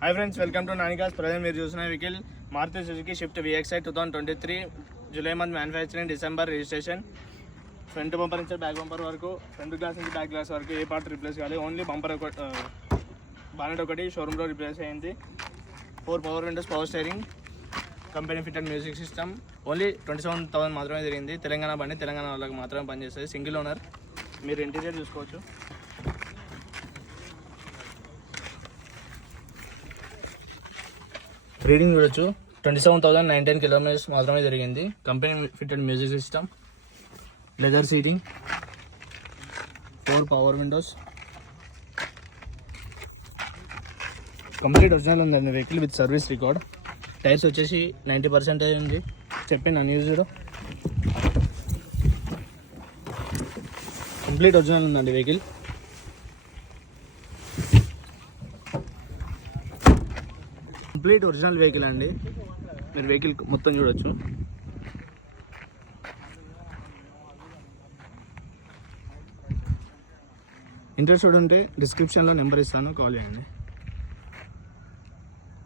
Hi friends, welcome to నానికాస్. Present మీరు చూసిన vehicle Maruti Suzuki Swift VXi 2023 July month manufacturing, December registration. Front bumper నుంచి back bumper వరకు, front glass నుంచి back glass వరకు ఏ పార్ట్ రిప్లేస్ కావాలి. ఓన్లీ బంపర్ బానెట్ ఒకటి షోరూమ్లో రిప్లేస్ అయింది. 4 power windows, power steering, company fitted music system. Only 27,000 మాత్రమే జరిగింది. తెలంగాణ బండి, తెలంగాణ వాళ్ళకి మాత్రమే పనిచేస్తుంది. Single owner. మీరు ఇంటీరియర్ చూసుకోవచ్చు. రీడింగ్ చూడొచ్చు. 27,910 కిలోమీటర్స్ మాత్రమే జరిగింది. Company fitted music system, leather seating, 4 power windows, complete original ఉందండి vehicle with service record. Tyres వచ్చేసి 90% ఉంది. చెప్పండి అన్యూజ్డ్. కంప్లీట్ ఒరిజినల్ ఉందండి వెహికల్. కంప్లీట్ ఒరిజినల్ వెహికల్ అండి. మీరు వెహికల్ మొత్తం చూడొచ్చు. ఇంట్రెస్టెడ్ ఉంటే డిస్క్రిప్షన్లో నెంబర్ ఇస్తాను, కాల్ చేయండి.